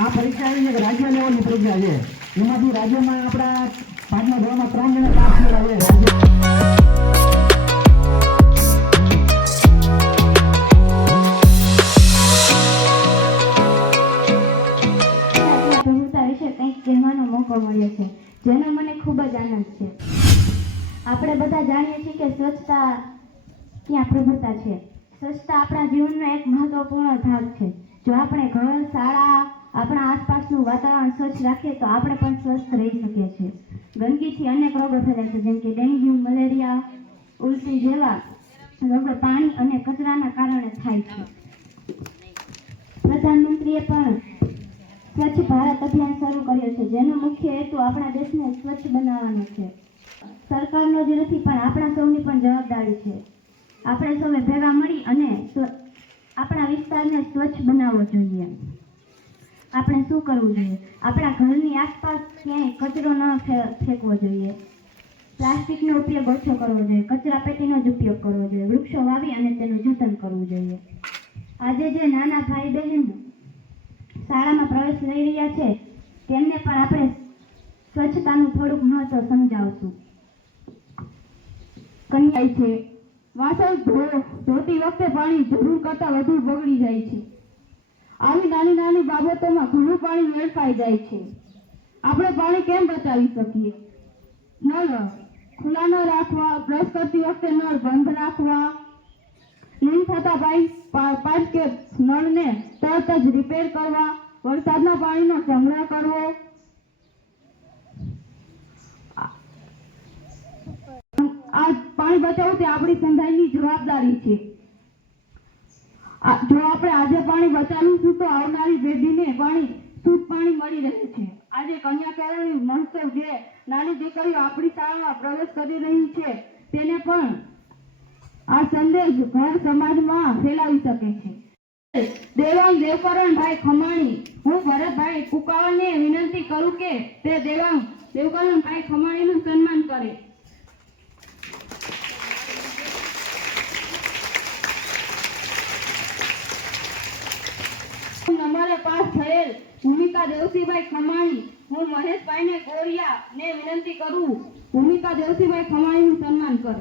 આ પરીક્ષા એવી છે કે રાજ્ય લેવલની પરીક્ષા છે. એમાંથી રાજ્યમાં આપણા 5મા ધોરણમાં 3 જણા પાસ થયેલા છે. કહેવાનો મોકો મળ્યો છે, જેનો મને ખૂબ જ આનંદ છે. આપણે બધા જાણીએ છીએ કે સ્વચ્છતા ક્યાં પ્રભુતા છે. સ્વચ્છતા આપણા જીવનનો એક મહત્વપૂર્ણ ભાગ છે. જો આપણે ઘર, શાળા, આપણા આસપાસનું વાતાવરણ સ્વચ્છ રાખીએ તો આપણે પણ સ્વસ્થ રહી શકીએ છીએ. ગંદકીથી અનેક રોગો ફેલાય છે, જેમ કે ડેન્ગ્યુ, મલેરિયા, ઉલટી જેવા રોગો પાણી અને કચરાના કારણે થાય છે. પ્રધાનમંત્રીએ પણ સ્વચ્છ ભારત અભિયાન શરૂ કર્યો છે, જેનો મુખ્ય હેતુ આપણા દેશને સ્વચ્છ બનાવવાનો છે. સરકારનો જ નથી પણ આપણા સૌની પણ જવાબદારી છે. આપણે સૌએ ભેગા મળી અને આપણા વિસ્તારને સ્વચ્છ બનાવવો જોઈએ. આપણે શું કરવું જોઈએ? આપણા ઘરની આસપાસ ક્યાંય કચરો ન ફેંકવો જોઈએ. પ્લાસ્ટિકનો ઉપયોગ ઓછો કરવો જોઈએ. કચરા પેટીનો જ ઉપયોગ કરવો જોઈએ. વૃક્ષો વાવી અને તેનું જતન કરવું જોઈએ. આજે જે નાના ભાઈ બહેન શાળામાં પ્રવેશ લઈ રહ્યા છે, તેમને પણ આપણે સ્વચ્છતાનું થોડુંક મહત્વ સમજાવશું. કન્યાય છે. વાસણ ધોતી વખતે પાણી જરૂર કરતાં વધુ બગડી જાય છે. આવી નાની નાની બાબતોમાં ઘણું પાણી વેડફાઈ જાય છે. આપણે પાણી કેમ બચાવી શકીએ? નળ ખુલ્લા ન રાખવા, બ્રશ કરતી વખતે નળ બંધ રાખવા, લીક થતા પાઇપ કે નળને તરત જ રિપેર કરવા, વરસાદના પાણીનો સંગ્રહ કરવો. આ પાણી બચાવવું તે આપણી સંધાઈની જવાબદારી છે. જો આપણે આજે પાણી બચાવીશું તો આવનારી પેઢીને શુદ્ધ પાણી મળી રહે છે. આજે કન્યા કેળવણી મહોત્સવ જે નાની દીકરીઓ આપણી શાળામાં પ્રવેશ કરી રહી છે, તેને પણ આ સંદેશ ઘર સમાજમાં ફેલાવી શકે છે. દેવાંગ દેવકરણભાઈ ખમાણી, હું ભરતભાઈ કુકાવાને વિનંતી કરું કે તે દેવાંગ દેવકરણભાઈ ખમાણીનું સન્માન કરે. નંબરે પાસ થયેલ ભૂમિકા દેવસીભાઈ ખમાણી, હું મહેશભાઈને ગોરિયા ને વિનંતી કરું ભૂમિકા દેવસીભાઈ ખમાણીનું સન્માન કરે.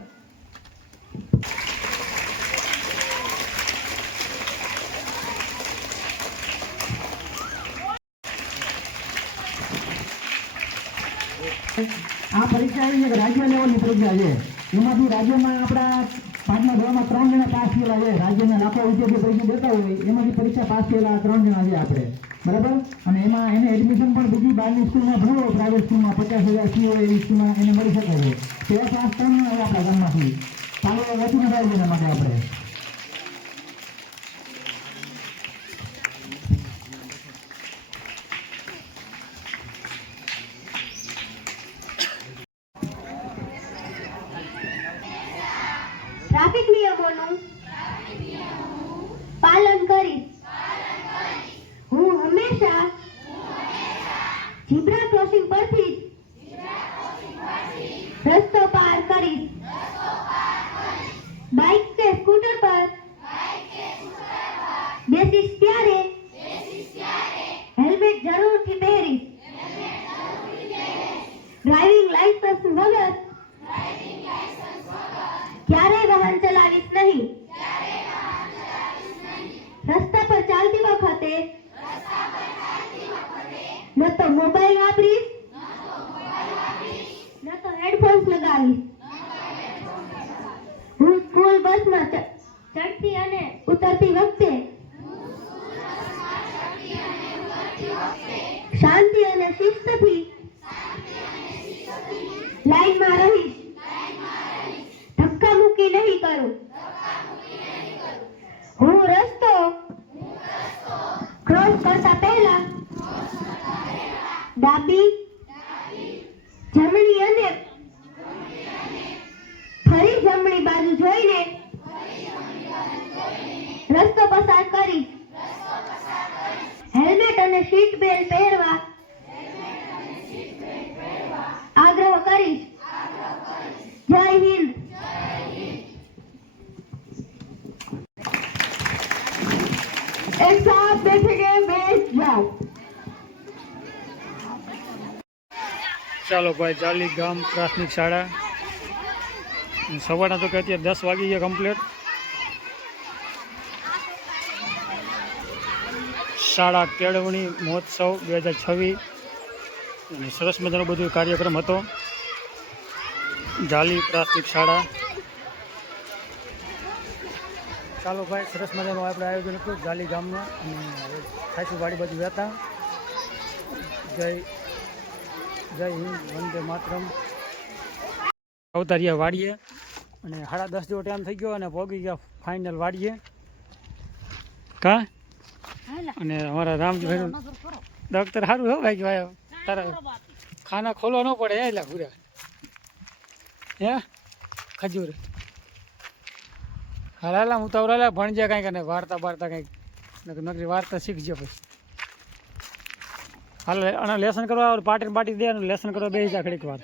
આ પરીક્ષા એવી છે કે રાજ્ય લેવલની પરીક્ષા છે. એમાંથી રાજ્યમાં આપણા 5મા ધોરણમાં 3 જણા પાસ થયેલા છે. રાજ્યના લાખો વિદ્યાર્થીઓ પરીક્ષા દેતા હોય, એમાંથી પરીક્ષા પાસ થયેલા 3 જણા છે આપણે, બરાબર. અને એમાં એને એડમિશન પણ બીજી બહારની સ્કૂલમાં ભણવો હોય, પ્રાઇવેટ સ્કૂલમાં 50,000 ફી હોય એવી સ્કૂલમાં એને મળી શકે છે. તે પાસ 3 જણા હોય આપણા ગામમાંથી. ચાલો વચન થાય એના માટે આપણે ટ્રાફિક નિયમોનું પાલન કરીશ. હું હંમેશા ઝીબ્રા ક્રોસિંગ પરથી રસ્તો પાર કરીશ. બાઇક કે સ્કૂટર પર બેસીશ ત્યારે હેલ્મેટ જરૂરથી પહેરીશ. ડ્રાઇવિંગ લાયસન્સ વગર ક્યારેય વાહન ચલાવીશ નહીં. રસ્તા પર ચાલતી વખતે ન તો મોબાઈલ વાપરીશ, ન તો હેડફોન્સ લગાવીશ. હું સ્કૂલ બસમાં ચડતી અને ઉતરતી વખતે શાંતિ અને શિસ્તથી લાઈનમાં રહીશ. ધક્કા મૂકી નહીં કરું. હું રસ્તો ક્રોસ કરતા પહેલા ડાબી, જમણી અને ફરી જમણી બાજુ જોઈને રસ્તો પસાર કરીશ. હેલ્મેટ અને સીટ બેલ્ટ પહેરવા આગ્રહ કરીશ. જય હિન્દ. एक साथ बैठेंगे, बैठ जाओ। ચાલો ભાઈ જાલી ગામ પ્રાથમિક શાળા સવારના તો કે અત્યારે 10 વાગી ગયા કમ્પ્લીટ. શાળા કેળવણી મહોત્સવ 2026 અને સરસ મજાનો બધો કાર્યક્રમ હતો જાલી પ્રાથમિક શાળા. ચાલો ભાઈ સરસ મજાનું આપણે આયોજન હતું જાલી ગામમાં અને ખાસી વાડી બાજુ હતા. જય હિન્દ વંદે માતરમ. અવતાર્યા વાડીએ અને 10:30 જેવો ટાઈમ થઈ ગયો અને પહોંચી ગયા ફાઇનલ વાડીએ કા. અને અમારા રામજીભાઈનું ડૉક્ટર સારું હો ભાઈ ભાઈ તારા ખાના ખોલવા ન પડે એટલે પૂરા હે ખજૂર હાલા હું તો ભણજે કાંઈક અને વાર્તા કંઈક નકરી વાર્તા શીખજે પછી હાલ અને લેસન કરવા પાટી દે અને લેસન કરવા બે જા ઘડીક વાર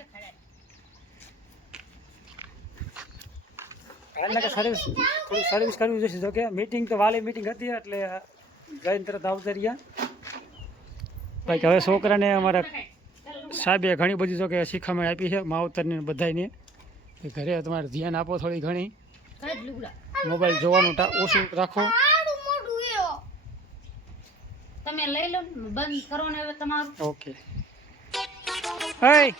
હાલ કે સર્વિસ થોડી સર્વિસ કરવી જોઈશે. જો કે મીટિંગ તો વાલી મીટિંગ હતી એટલે જઈને તરત આવતા રહ્યા ભાઈ. હવે છોકરાને અમારા સાહેબે ઘણી બધી જો કે શીખામણ આપી છે માવતરને બધાને ઘરે તમારે ધ્યાન આપો થોડી ઘણી. મોબાઈલ જોવાનું ઓછું રાખો. તમે લઈ લો બંધ કરો ને હવે તમારું. ઓકે હાય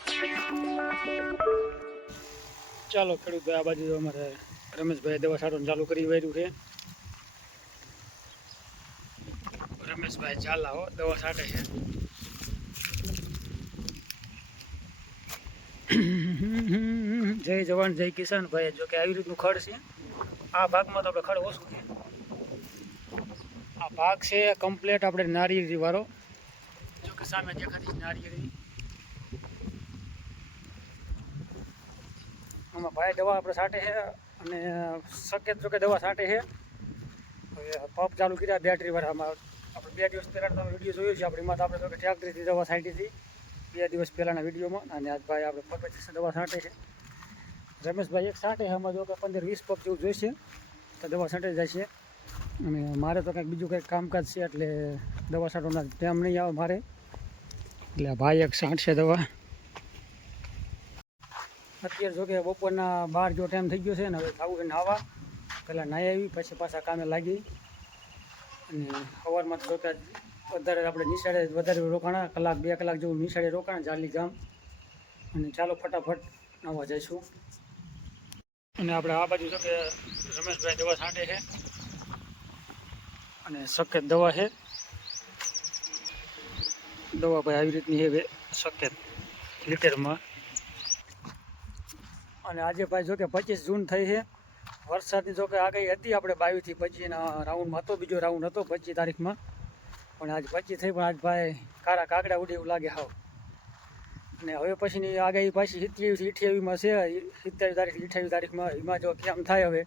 ચાલો ખેડૂત ભાઈ આ બાજુ અમારે રમેશભાઈ દવા છાંટવાનું ચાલુ કરી વાર્યું છે. રમેશભાઈ ચાલા હો દવા છાંટે છે. જય જવાન જય કિસાન ભાઈ. જો કે આવી રીતનું ખડ છે આ ભાગમાં તો આપણે ખડ ઓછું છે. આ ભાગ છે કમ્પ્લેટ આપણે નારિયેળી વાળો. જો કે સામે દેખાતી નારિયેળી આમાં ભાઈ દવા આપણે છાંટે છે અને શક્ય જો કે દવા છાંટે છે. હવે પંપ ચાલુ કર્યા બેટરી વાળામાં. આપણે 2 દિવસ પહેલાં તમે વિડીયો જોયો છે આપણી માં આપણે તો કે ટ્રેક્ટરથી દવા છાંટી હતી 2 દિવસ પહેલાંના વિડીયોમાં. અને આજ ભાઈ આપણે પંપે દવા છાંટે છે. રમેશભાઈ એક છાંટે છે આમાં જો કે 15-20 પંપ જેવું જોઈશે તો દવા છાંટી જાય છે. અને મારે તો કંઈક બીજું કંઈક કામકાજ છે એટલે દવા છાંટવાના ટાઈમ નહીં આવે મારે એટલે ભાઈ એક છાંટશે દવા. અત્યારે જો કે બપોરના 12 જો ટાઈમ થઈ ગયો છે ને હવે ખાવું છે નાહવા. પહેલાં નાહી આવી પછી પાછા કામે લાગી. અને સવારમાં તો જો કે વધારે આપણે નિશાળે વધારે રોકાણા 1-2 કલાક જેવું નિશાળે રોકાણા જાલી ગામ. અને ચાલો ફટાફટ નાહવા જઈશું. અને આપણે આ બાજુ જો કે રમેશભાઈ દવા છાંટે છે અને સફેદ દવા છે. દવા ભાઈ આવી રીતની છે સફેદ લીટરમાં. અને આજે ભાઈ જો કે 25 જૂન થઈ છે. વરસાદની જો કે આગાહી હતી આપણે 22 થી 25ના રાઉન્ડમાં હતો. બીજો રાઉન્ડ હતો 25 તારીખમાં પણ આજ 25 થઈ પણ આજ ભાઈ કાળા કાગડા ઉડે એવું લાગે હાવ. અને હવે પછીની આગાહી પાછી 27 થી 28માં છે. 27 તારીખ 28 તારીખમાં એમાં જો કેમ થાય હવે.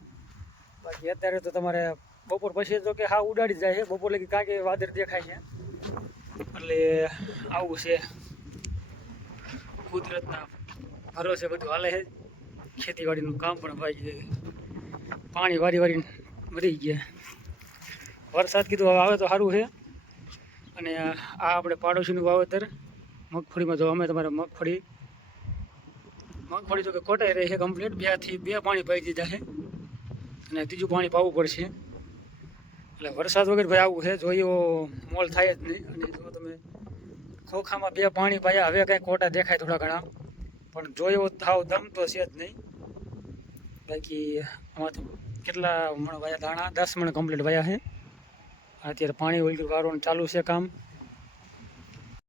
બાકી અત્યારે તો તમારે બપોર પછી તો કે હા ઉડાડી જાય છે. બપોર લગી કાંકે વાદળ દેખાય છે એટલે આવું છે કુદરતના ભરોસે બધું હાલે છે. ખેતીવાડીનું કામ પણ ભાઈ પાણી વારી મરી ગયા. વરસાદ કીધું હવે આવે તો સારું છે. અને આ આપણે પાડોશીનું વાવેતર મગફળીમાં જો અમે તમારે મગફળી તો કે કોટાઈ રહી છે કમ્પ્લીટ. 2 થી 2 પાણી પાઈ દીધા છે અને ત્રીજું પાણી પાવું પડશે. એટલે વરસાદ વગર ભાઈ આવું છે જોયો મોલ થાય જ નહીં. અને જો તમે ખોખામાં 2 પાણી પાયા હવે કાંઈ કોટા દેખાય થોડા ઘણા પણ જોયો થાવ દમ તો છે જ નહીં. બાકી આમાં તો કેટલા મણ વાયા દાણા 10 મણ કમ્પ્લીટ વાયા છે. અત્યારે પાણી વાળવાનું ચાલુ છે કામ.